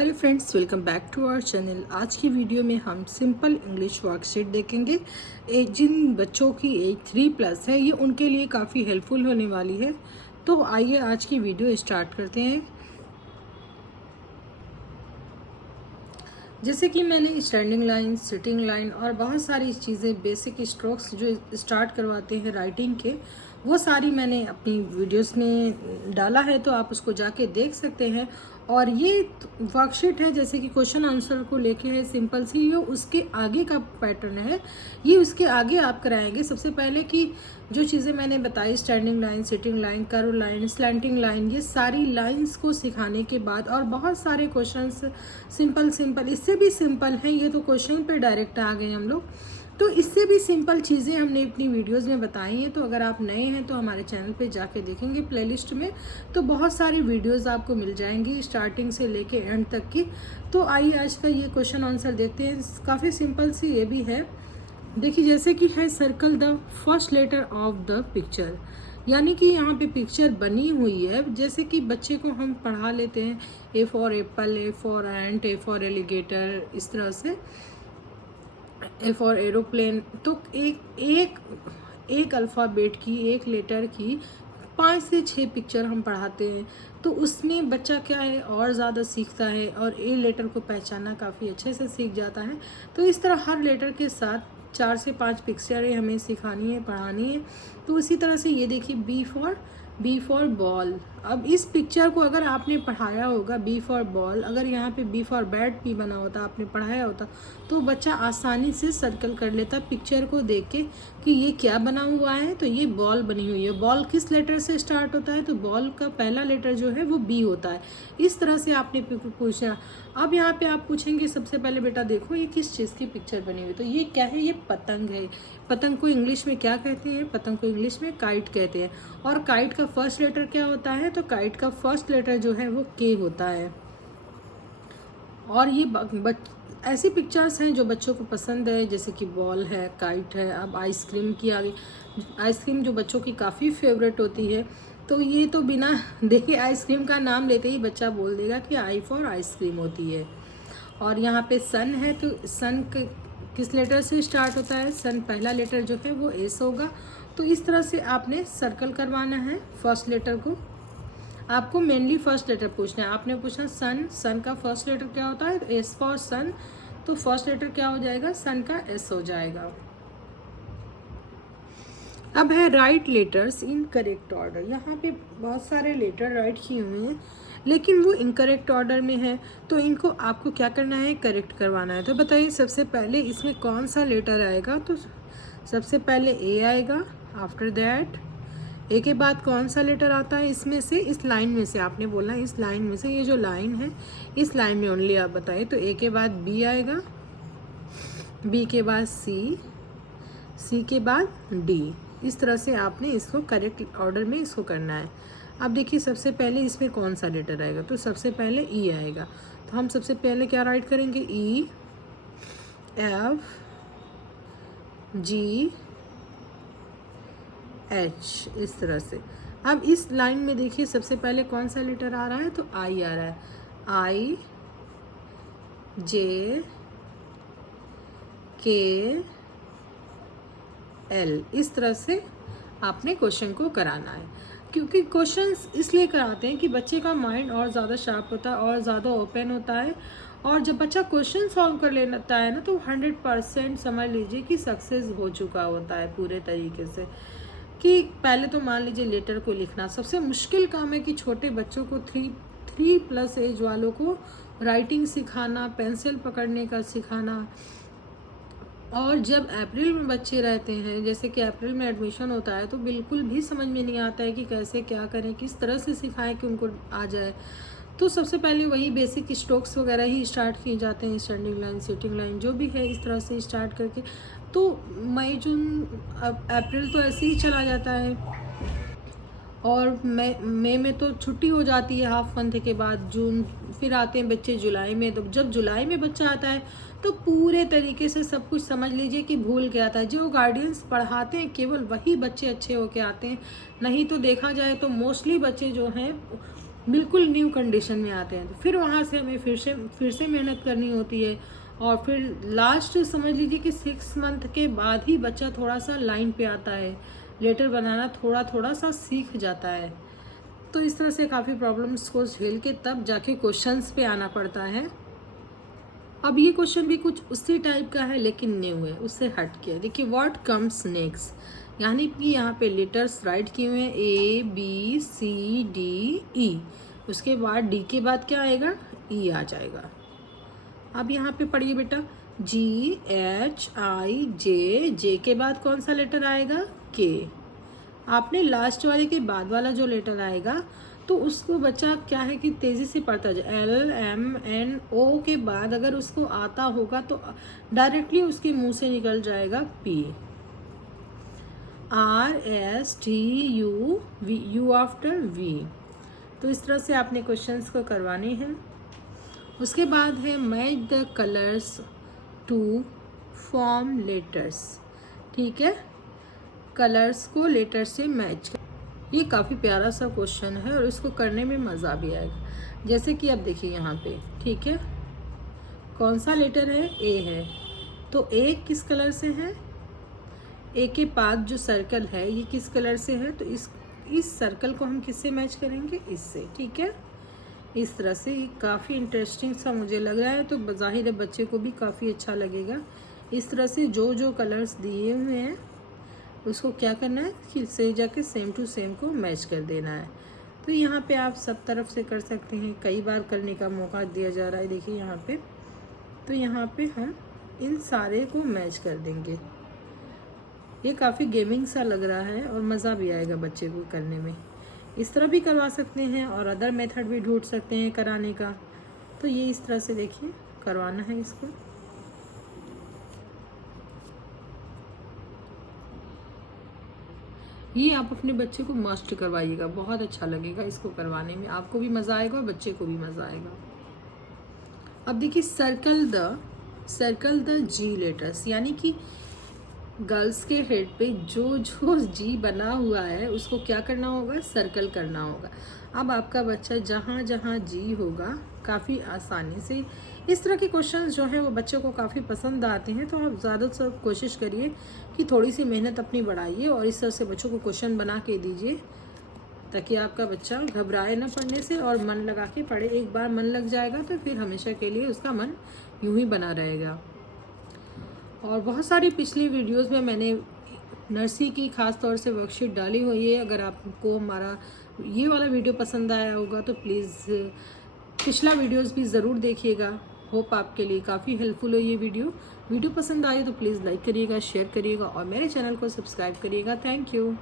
Hello friends, welcome back to our channel. आज की video में हम सिंपल इंग्लिश वर्कशीट देखेंगे। जिन बच्चों की एज 3+ है, ये उनके लिए काफ़ी हेल्पफुल होने वाली है। तो आइए आज की वीडियो स्टार्ट करते हैं। जैसे कि मैंने स्टैंडिंग लाइन, सिटिंग लाइन और बहुत सारी चीज़ें, बेसिक स्ट्रोक्स जो स्टार्ट करवाते हैं राइटिंग के, वो सारी मैंने अपनी वीडियोस में डाला है, तो आप उसको जाके देख सकते हैं। और ये वर्कशीट है जैसे कि क्वेश्चन आंसर को लेके है, सिंपल सी। ये उसके आगे का पैटर्न है, ये उसके आगे आप कराएंगे। सबसे पहले कि जो चीज़ें मैंने बताई, standing line, sitting line, curve line, slanting line, ये सारी लाइंस को सिखाने के बाद और बहुत सारे क्वेश्चंस सिंपल इससे भी सिंपल हैं। ये तो क्वेश्चन पे डायरेक्ट आ गए हम लोग, तो इससे भी सिंपल चीज़ें हमने अपनी वीडियोस में बताई हैं। तो अगर आप नए हैं तो हमारे चैनल पे जाके देखेंगे प्लेलिस्ट में, तो बहुत सारी वीडियोस आपको मिल जाएंगी स्टार्टिंग से लेके एंड तक की। तो आइए आज का ये क्वेश्चन आंसर देखते हैं। काफ़ी सिंपल सी ये भी है। देखिए जैसे कि है, circle the first letter of the picture, यानी कि यहाँ पे पिक्चर बनी हुई है। जैसे कि बच्चे को हम पढ़ा लेते हैं, A for Apple, A for ant, A for alligator, इस तरह से, ए फॉर एरोप्लेन। तो एक अल्फ़ाबेट की, एक लेटर की 5 से 6 पिक्चर हम पढ़ाते हैं। तो उसमें बच्चा क्या है, और ज़्यादा सीखता है और ए लेटर को पहचानना काफ़ी अच्छे से सीख जाता है। तो इस तरह हर लेटर के साथ 4 से 5 पिक्चरें हमें सिखानी है, पढ़ानी है। तो इसी तरह से ये देखिए, बी फॉर बॉल। अब इस पिक्चर को अगर आपने पढ़ाया होगा, बी फॉर बॉल, अगर यहाँ पे बी फॉर बैट भी बना होता, आपने पढ़ाया होता, तो बच्चा आसानी से सर्कल कर लेता पिक्चर को देख के कि ये क्या बना हुआ है। तो ये बॉल बनी हुई है। बॉल किस लेटर से स्टार्ट होता है, तो बॉल का पहला लेटर जो है वो बी होता है। इस तरह से आपने पूछा। अब यहाँ पे आप पूछेंगे, सबसे पहले बेटा देखो ये किस चीज़ की पिक्चर बनी हुई, तो ये क्या है, ये पतंग है। पतंग को इंग्लिश में क्या कहते हैं, पतंग को इंग्लिश में काइट कहते हैं। और काइट का फर्स्ट लेटर क्या होता है, तो काइट का फर्स्ट लेटर जो है वो के होता है। और ये ऐसी पिक्चर्स हैं जो बच्चों को पसंद है, जैसे कि बॉल है, काइट है। अब आइसक्रीम की आ गई। आइसक्रीम जो बच्चों की काफ़ी फेवरेट होती है, तो ये तो बिना देखे आइसक्रीम का नाम लेते ही बच्चा बोल देगा कि आई फॉर आइसक्रीम होती है। और यहाँ पे सन है, तो सन किस लेटर से स्टार्ट होता है, सन पहला लेटर जो है वो एस होगा। तो इस तरह से आपने सर्कल करवाना है फर्स्ट लेटर को। आपको मेनली फर्स्ट लेटर पूछना है। आपने पूछा सन, सन का फर्स्ट लेटर क्या होता है, एस फॉर सन, तो फर्स्ट लेटर क्या हो जाएगा, सन का एस हो जाएगा। अब है write letters in correct order. यहाँ पे बहुत सारे लेटर राइट किए हुए हैं, लेकिन वो इनकरेक्ट ऑर्डर में है, तो इनको आपको क्या करना है, करेक्ट करवाना है। तो बताइए सबसे पहले इसमें कौन सा लेटर आएगा, तो सबसे पहले ए आएगा। आफ्टर दैट ए के बाद कौन सा लेटर आता है इसमें से, इस लाइन में से आपने बोलना है, इस लाइन में से, ये जो लाइन है इस लाइन में ओनली आप बताइए। तो ए के बाद बी आएगा, बी के बाद सी, सी के बाद डी। इस तरह से आपने इसको करेक्ट ऑर्डर में इसको करना है। अब देखिए सबसे पहले इसमें कौन सा लेटर आएगा, तो सबसे पहले ई आएगा। तो हम सबसे पहले क्या राइट करेंगे, ई, एफ, जी, एच, इस तरह से। अब इस लाइन में देखिए सबसे पहले कौन सा लेटर आ रहा है, तो आई आ रहा है। आई, जे, के, एल। इस तरह से आपने क्वेश्चन को कराना है, क्योंकि क्वेश्चंस इसलिए कराते हैं कि बच्चे का माइंड और ज़्यादा शार्प होता है और ज़्यादा ओपन होता है। और जब बच्चा क्वेश्चन सॉल्व कर लेता है ना, तो 100% समझ लीजिए कि सक्सेस हो चुका होता है पूरे तरीके से। कि पहले तो मान लीजिए लेटर को लिखना सबसे मुश्किल काम है, कि छोटे बच्चों को 3+ एज वालों को राइटिंग सिखाना, पेंसिल पकड़ने का सिखाना। और जब अप्रैल में बच्चे रहते हैं, जैसे कि अप्रैल में एडमिशन होता है, तो बिल्कुल भी समझ में नहीं आता है कि कैसे क्या करें, किस तरह से सिखाएं कि उनको आ जाए। तो सबसे पहले वही बेसिक स्ट्रोक्स वगैरह ही स्टार्ट किए जाते हैं, स्टैंडिंग लाइन, सिटिंग लाइन, जो भी है इस तरह से स्टार्ट करके। तो मई, जून, अब अप्रैल तो ऐसे ही चला जाता है, और मई में तो छुट्टी हो जाती है हाफ मंथ के बाद, जून, फिर आते हैं बच्चे जुलाई में। तो जब जुलाई में बच्चा आता है, तो पूरे तरीके से सब कुछ समझ लीजिए कि भूल के आता है। जो गार्डियंस पढ़ाते हैं केवल वही बच्चे अच्छे होके आते हैं, नहीं तो देखा जाए तो मोस्टली बच्चे जो हैं बिल्कुल न्यू कंडीशन में आते हैं। तो फिर वहाँ से हमें फिर से मेहनत करनी होती है, और फिर लास्ट समझ लीजिए कि 6 मंथ के बाद ही बच्चा थोड़ा सा लाइन पे आता है, लेटर बनाना थोड़ा थोड़ा सा सीख जाता है। तो इस तरह से काफ़ी प्रॉब्लम्स को झेल के तब जाके क्वेश्चंस पे आना पड़ता है। अब ये क्वेश्चन भी कुछ उसी टाइप का है लेकिन न्यू है, उससे हट के। देखिए, व्हाट कम्स नेक्स्ट, यानी कि यहाँ पे लेटर्स राइट किए हुए हैं ABCDE, उसके बाद डी के बाद क्या आएगा, ई आ जाएगा। अब यहाँ पे पढ़िए बेटा, GHI जे के बाद कौन सा लेटर आएगा, के। आपने लास्ट वाले के बाद वाला जो लेटर आएगा तो उसको बच्चा क्या है कि तेज़ी से पढ़ता जाए। LMNO के बाद अगर उसको आता होगा तो डायरेक्टली उसके मुंह से निकल जाएगा P। RSTU U after V। तो इस तरह से आपने क्वेश्चंस को करवाने हैं। उसके बाद है match the colours to form letters. ठीक है, कलर्स को लेटर से मैच कर। ये काफ़ी प्यारा सा क्वेश्चन है और इसको करने में मज़ा भी आएगा। जैसे कि अब देखिए यहाँ पे, ठीक है, कौन सा लेटर है, ए है, तो ए किस कलर से है, ए के बाद जो सर्कल है ये किस कलर से है, तो इस सर्कल को हम किससे मैच करेंगे, इससे। ठीक है, इस तरह से ये काफ़ी इंटरेस्टिंग सा मुझे लग रहा है, तो ज़ाहिर है बच्चे को भी काफ़ी अच्छा लगेगा। इस तरह से जो जो कलर्स दिए हुए हैं उसको क्या करना है कि से जाके सेम टू सेम को मैच कर देना है। तो यहाँ पे आप सब तरफ से कर सकते हैं, कई बार करने का मौका दिया जा रहा है। देखिए यहाँ पे, तो यहाँ पे हम इन सारे को मैच कर देंगे। ये काफ़ी गेमिंग सा लग रहा है और मज़ा भी आएगा बच्चे को करने में। इस तरह भी करवा सकते हैं और अदर मेथड भी ढूंढ सकते हैं कराने का। तो ये इस तरह से देखिए करवाना है इसको। ये आप अपने बच्चे को मस्ट करवाइएगा, बहुत अच्छा लगेगा इसको करवाने में, आपको भी मज़ा आएगा और बच्चे को भी मज़ा आएगा। अब देखिए, सर्कल द जी लेटर्स, यानी कि गर्ल्स के हेड पे जो जो जी बना हुआ है उसको क्या करना होगा, सर्कल करना होगा। अब आपका बच्चा जहाँ जहाँ जी होगा काफ़ी आसानी से, इस तरह के क्वेश्चंस जो हैं वो बच्चों को काफ़ी पसंद आते हैं। तो आप ज़्यादा से कोशिश करिए कि थोड़ी सी मेहनत अपनी बढ़ाइए और इस तरह से बच्चों को क्वेश्चन बना के दीजिए, ताकि आपका बच्चा घबराए ना पढ़ने से और मन लगा के पढ़े। एक बार मन लग जाएगा तो फिर हमेशा के लिए उसका मन यूं ही बना रहेगा। और बहुत सारी पिछली वीडियोस में मैंने नर्सरी की ख़ास तौर से वर्कशीट डाली हुई है। अगर आपको हमारा ये वाला वीडियो पसंद आया होगा तो प्लीज़ पिछला वीडियोस भी ज़रूर देखिएगा। होप आपके लिए काफ़ी हेल्पफुल हो ये वीडियो पसंद आए तो प्लीज़ लाइक करिएगा, शेयर करिएगा और मेरे चैनल को सब्सक्राइब करिएगा। Thank you.